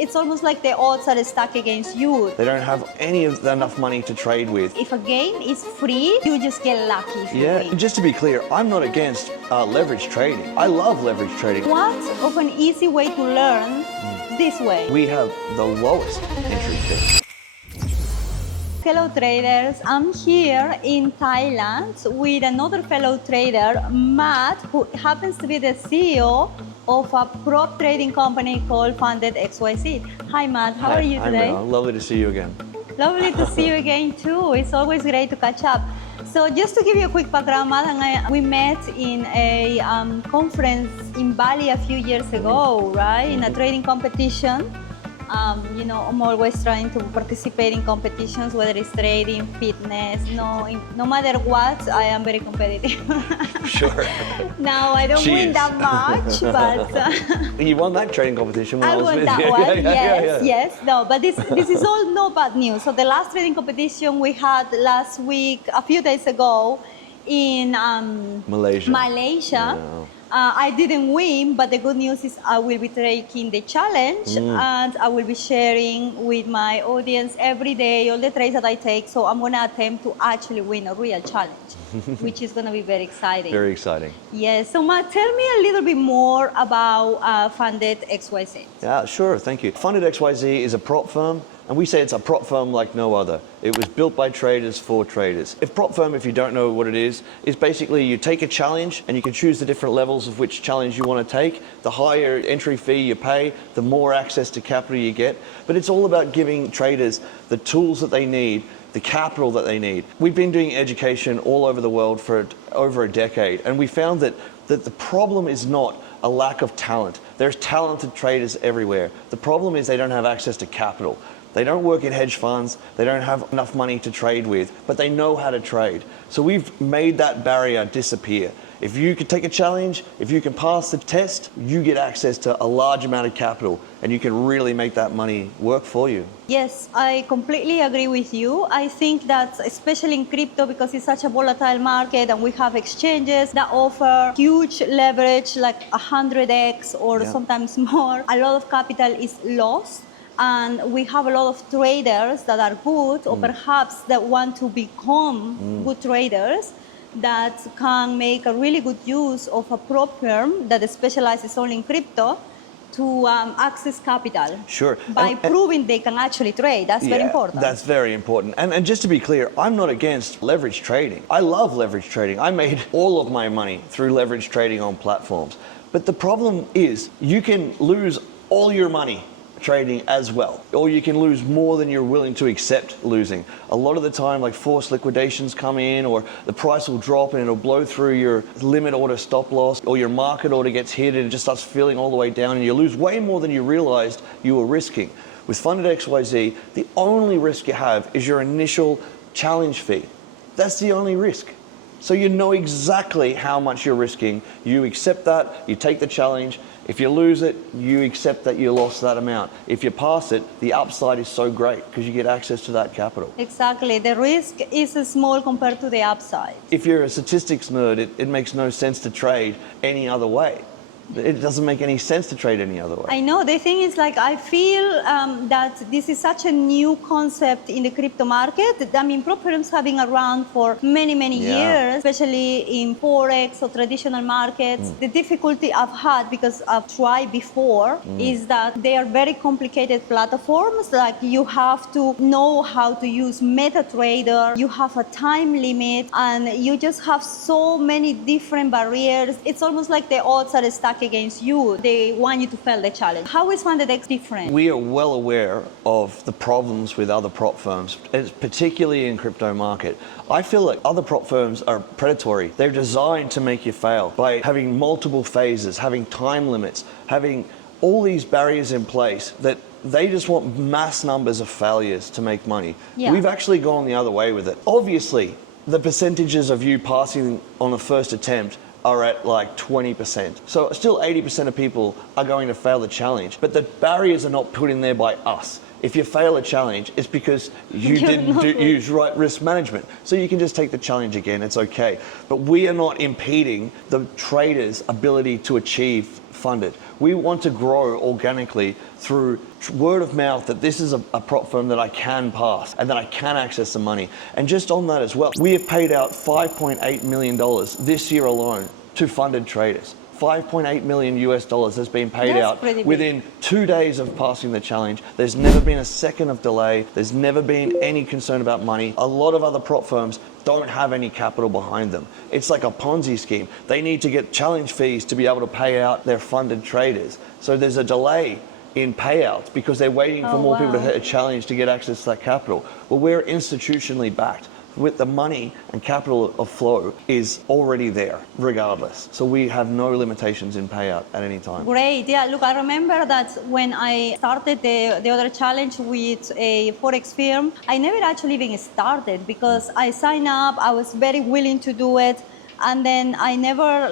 It's almost like the odds are stacked against you. They don't have enough money to trade with. If a game is free, you just get lucky if you win. Just to be clear, I'm not against leverage trading. I love leverage trading. What of an easy way to learn this way? We have the lowest entry fee. Fellow traders, I'm here in Thailand with another fellow trader, Matt, who happens to be the CEO of a prop trading company called FundedXyz. Hi Matt, how are you today? Hi Mel, lovely to see you again. Lovely to see you again too. It's always great to catch up. So just to give you a quick background, Matt and we met in a conference in Bali a few years ago, right? In a trading competition. You know, I'm always trying to participate in competitions, whether it's trading, fitness, no matter what, I am very competitive. Sure. Now, I don't win that much, but... You won that trading competition when I was won with that you. one, yes. No, but this is all no bad news. So the last trading competition we had last week, a few days ago, in Malaysia. Yeah. I didn't win, but the good news is I will be taking the challenge and I will be sharing with my audience every day all the trades that I take. So I'm going to attempt to actually win a real challenge, which is going to be very exciting. Very exciting. Yes. So Matt, tell me a little bit more about FundedXyz. Yeah, sure. Thank you. FundedXyz is a prop firm. And we say it's a prop firm like no other. It was built by traders for traders. If prop firm, if you don't know what it is basically you take a challenge and you can choose the different levels of which challenge you want to take. The higher entry fee you pay, the more access to capital you get. But it's all about giving traders the tools that they need, the capital that they need. We've been doing education all over the world for over a decade, and we found that the problem is not a lack of talent. There's talented traders everywhere. The problem is they don't have access to capital. They don't work in hedge funds, they don't have enough money to trade with, but they know how to trade. So we've made that barrier disappear. If you can take a challenge, if you can pass the test, you get access to a large amount of capital and you can really make that money work for you. Yes, I completely agree with you. I think that especially in crypto, because it's such a volatile market and we have exchanges that offer huge leverage like 100x or sometimes more, a lot of capital is lost. And we have a lot of traders that are good or perhaps that want to become good traders that can make a really good use of a prop firm that specializes only in crypto to access capital. Sure. By proving they can actually trade. That's very important. That's very important. And just to be clear, I'm not against leverage trading. I love leverage trading. I made all of my money through leverage trading on platforms. But the problem is you can lose all your money trading as well, or you can lose more than you're willing to accept losing. A lot of the time, like forced liquidations come in, or the price will drop and it'll blow through your limit order stop loss, or your market order gets hit and it just starts filling all the way down and you lose way more than you realized you were risking. With FundedXyz, the only risk you have is your initial challenge fee. That's the only risk. So you know exactly how much you're risking. You accept that, you take the challenge. If you lose it, you accept that you lost that amount. If you pass it, the upside is so great because you get access to that capital. Exactly. The risk is small compared to the upside. If you're a statistics nerd, it makes no sense to trade any other way. It doesn't make any sense to trade any other way. I know. The thing is, like, I feel that this is such a new concept in the crypto market. I mean, prop firms have been around for many, many years, especially in Forex or traditional markets. The difficulty I've had, because I've tried before, is that they are very complicated platforms. Like, you have to know how to use MetaTrader, you have a time limit, and you just have so many different barriers. It's almost like the odds are stacked against you. They want you to fail the challenge. How is FundedX different? We are well aware of the problems with other prop firms, particularly in crypto market. I feel like other prop firms are predatory. They're designed to make you fail by having multiple phases, having time limits, having all these barriers in place that they just want mass numbers of failures to make money. We've actually gone the other way with it. Obviously, the percentages of you passing on the first attempt are at like 20%. So still 80% of people are going to fail the challenge, but the barriers are not put in there by us. If you fail a challenge, it's because you didn't use right risk management. So you can just take the challenge again, it's okay. But we are not impeding the trader's ability to achieve funded. We want to grow organically through word of mouth that this is a prop firm that I can pass and that I can access the money. And just on that as well, we have paid out $5.8 million this year alone to funded traders. 5.8 million US dollars has been paid out within 2 days of passing the challenge. There's never been a second of delay. There's never been any concern about money. A lot of other prop firms don't have any capital behind them. It's like a Ponzi scheme. They need to get challenge fees to be able to pay out their funded traders. So there's a delay in payouts because they're waiting for more people to hit a challenge to get access to that capital. Well, we're institutionally backed. With the money and capital of flow is already there, regardless. So we have no limitations in payout at any time. Great, yeah. Look, I remember that when I started the other challenge with a Forex firm, I never actually even started because I signed up, I was very willing to do it, and then I never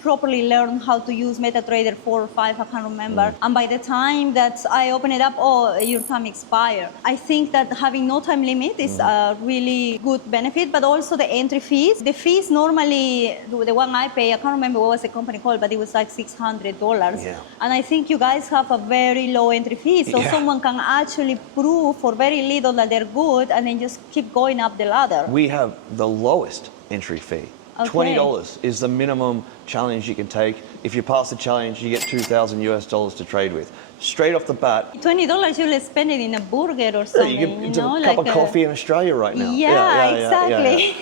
properly learned how to use MetaTrader 4 or 5, I can't remember. And by the time that I open it up, your time expired. I think that having no time limit is a really good benefit, but also the entry fees. The fees normally, the one I pay, I can't remember what was the company called, but it was like $600. Yeah. And I think you guys have a very low entry fee, so someone can actually prove for very little that they're good and then just keep going up the ladder. We have the lowest entry fee. Okay. $20 is the minimum challenge you can take. If you pass the challenge, you get 2,000 US dollars to trade with. Straight off the bat. $20, you'll spend it in a burger or something. You get a cup of coffee in Australia right now. Exactly.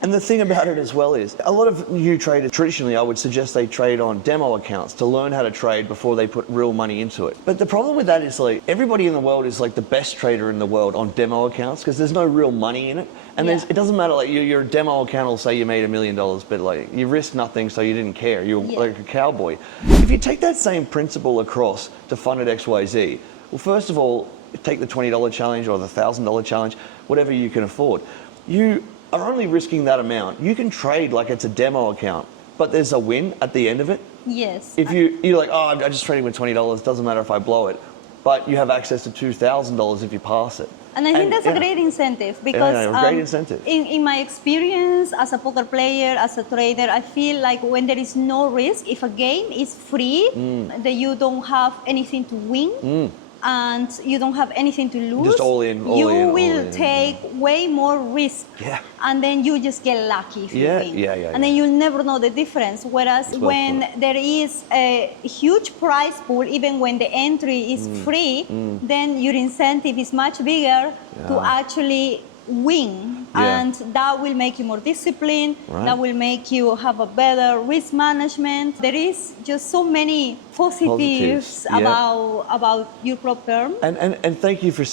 And the thing about it as well is, a lot of new traders, traditionally I would suggest they trade on demo accounts to learn how to trade before they put real money into it. But the problem with that is everybody in the world is the best trader in the world on demo accounts because there's no real money in it. And it doesn't matter, your demo account will say you made $1 million, but you risked nothing so you didn't care. You're like a cowboy. If you take that same principle across to FundedXyz, well, first of all, take the $20 challenge or the $1,000 challenge, whatever you can afford. You are only risking that amount. You can trade like it's a demo account, but there's a win at the end of it. Yes. If you're like, I'm just trading with $20, doesn't matter if I blow it, but you have access to $2,000 if you pass it. And I think that's a great incentive because great incentive. In my experience as a poker player, as a trader, I feel like when there is no risk, if a game is free, that you don't have anything to win and you don't have anything to lose, just all in, you will take way more risk. Yeah. And then you just get lucky if you win. And then you'll never know the difference. Whereas when there is a huge prize pool, even when the entry is free, then your incentive is much bigger to actually win. And that will make you more disciplined. That will make you have a better risk management. There is just so many positives about your prop firm. And thank you for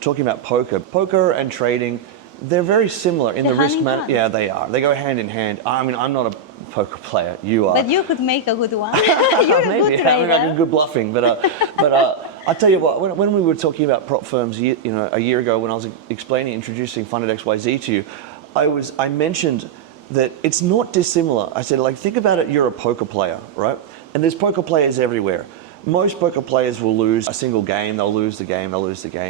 talking about poker. Poker and trading, they're very similar in the risk management. Yeah, they are. They go hand in hand. I mean, I'm not a poker player. You are. But you could make a good one. You're a good trader. I mean, I do good bluffing. But I tell you what, when we were talking about prop firms, a year ago, when I was introducing FundedXyz to you, I mentioned that it's not dissimilar. I said, think about it. You're a poker player, right? And there's poker players everywhere. Most poker players will lose a single game, they'll lose the game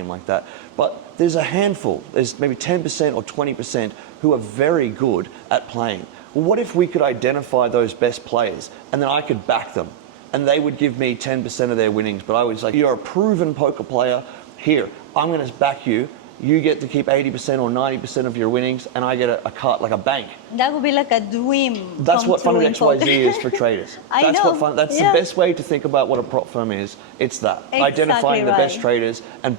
like that. But there's a handful, there's maybe 10% or 20% who are very good at playing. Well, what if we could identify those best players and then I could back them and they would give me 10% of their winnings, but I was like, you're a proven poker player, here, I'm gonna back you. You get to keep 80% or 90% of your winnings, and I get a cut, like a bank. That would be like a dream. That's what FundedXyz is for traders. That's the best way to think about what a prop firm is. It's that. Exactly identifying the best traders and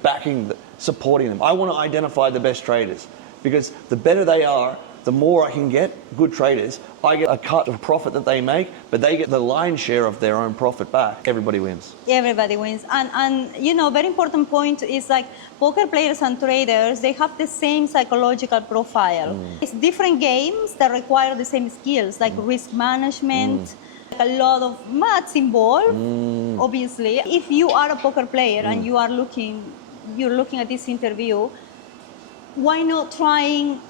supporting them. I want to identify the best traders because the better they are, the more I can get good traders. I get a cut of profit that they make, but they get the lion's share of their own profit back. Everybody wins. Everybody wins. And very important point is poker players and traders, they have the same psychological profile. It's different games that require the same skills, like risk management, a lot of maths involved, obviously. If you are a poker player and you're looking at this interview, why not trying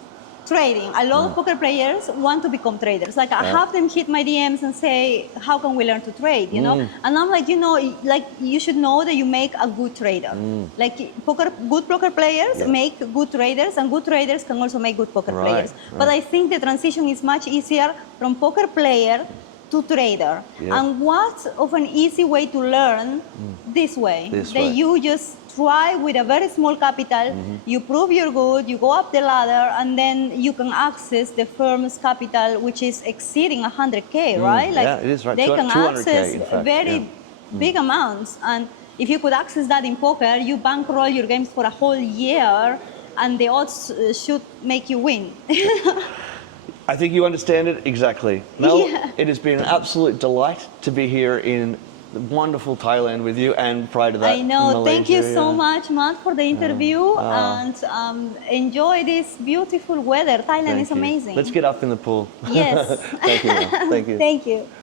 trading? A lot of poker players want to become traders. I have them hit my DMs and say, how can we learn to trade, And I'm like, you should know that you make a good trader. Good poker players make good traders, and good traders can also make good poker players. But I think the transition is much easier from poker player to trader. Yeah. And what of an easy way to learn this way? This that way. you just try with a very small capital, you prove you're good, you go up the ladder, and then you can access the firm's capital, which is exceeding 100K, right? Yeah, it is, right. They can 200K, access in fact, very yeah. big amounts. And if you could access that in poker, you bankroll your games for a whole year, and the odds should make you win. I think you understand it exactly. Mel, Yeah. it has been an absolute delight to be here in wonderful Thailand with you, and prior to that, I know. Malaysia, Thank you so yeah. much, Matt, for the interview, and enjoy this beautiful weather. Thailand Thank is you. amazing. Let's get up in the pool. Yes. Thank you, Mel. Thank you. Thank you.